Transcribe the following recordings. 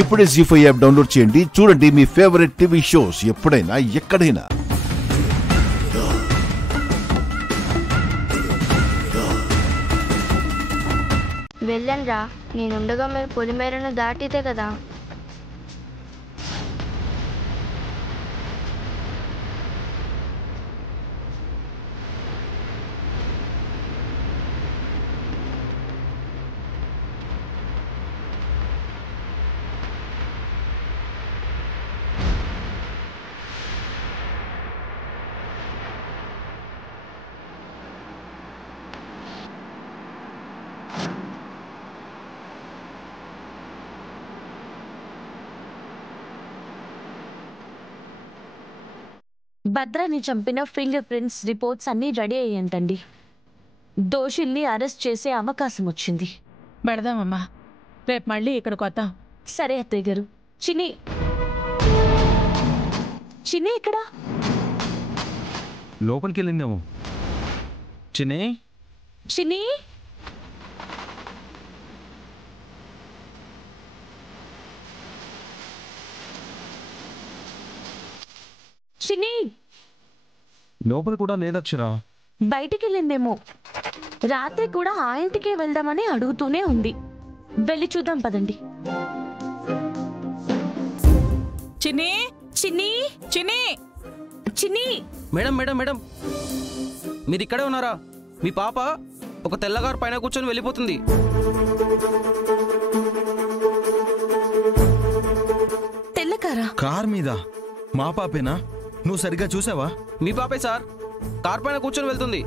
ఇప్పుడే జీ5 app download చేయండి. చూడండి మీ ఫేవరెట్ టీవీ షోస్ ఎప్పుడైనా ఎక్కడైనా. వెళ్ళండ్రా, నేనుండగా మీరు పొలిమేరను దాటితే కదా. భద్రాని చంపిన ఫింగర్ ప్రింట్స్ రిపోర్ట్స్ అన్నీ రెడీ అయ్యేంటండి. దోషుల్ని అరెస్ట్ చేసే అవకాశం వచ్చింది. పెడదామమ్మా, రేపు మళ్ళీ ఇక్కడికి వద్దాం. సరే అత్తయ్య గారు. చిన్ని చిన్ని ఇక్కడ లోపలికి వెళ్ళిందేమో. చిన్ని చిన్ని చిన్ని లోపల కూడా లేదక్షరా. బయటికి వెళ్ళిందేమో. రాత్రి కూడా ఆ ఇంటికే వెళ్దామని అడుగుతూనే ఉంది. వెళ్ళి చూద్దాం పదండి. చిన్ని చిన్ని చిన్ని చిన్ని మేడం మేడం మేడం, మీరు ఇక్కడే ఉన్నారా? మీ పాప ఒక తెల్లగారు పైన కూర్చొని వెళ్ళిపోతుంది. తెల్లకారా? కార్ మీద మా పాపేనా? నువ్వు సరిగ్గా చూసావా? మీ పాపే సార్, కార్ పైన కూర్చొని వెళ్తుంది.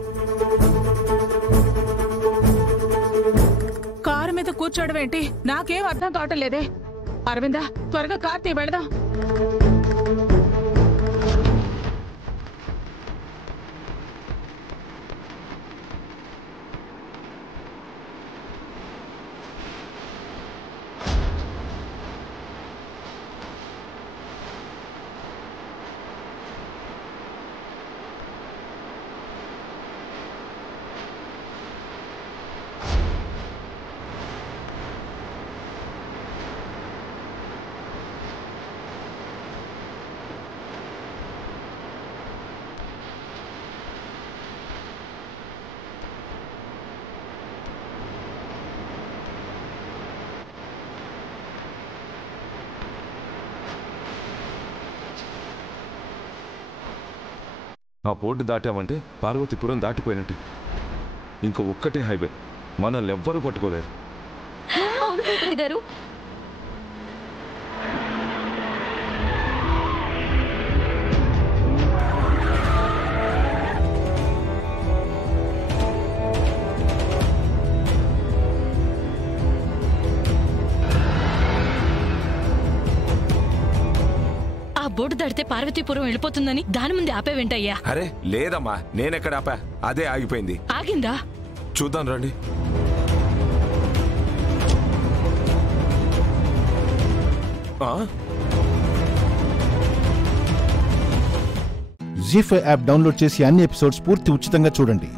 కారు మీద కూర్చోవడం ఏంటి? నాకేం అర్థం కావటం లేదే. అరవిందా, త్వరగా కార్ తీ, వెళదాం. ఆ బోర్డు దాటామంటే పార్వతీపురం దాటిపోయినట్టు. ఇంక ఒక్కటే హైవే, మనల్ని ఎవ్వరూ పట్టుకోలేరు. గారు బోర్డు దాడితే పార్వతీపురం వెళ్ళిపోతుందని దాని ముందే ఆపేవేంటయ్యా? అరే లేదమ్మా, నేనెక్కడ ఆపా, అదే ఆగిపోయింది. ఆగిందా? చూద్దాం రండి. జీ5 యాప్ డౌన్లోడ్ చేసి అన్ని ఎపిసోడ్స్ పూర్తి ఉచితంగా చూడండి.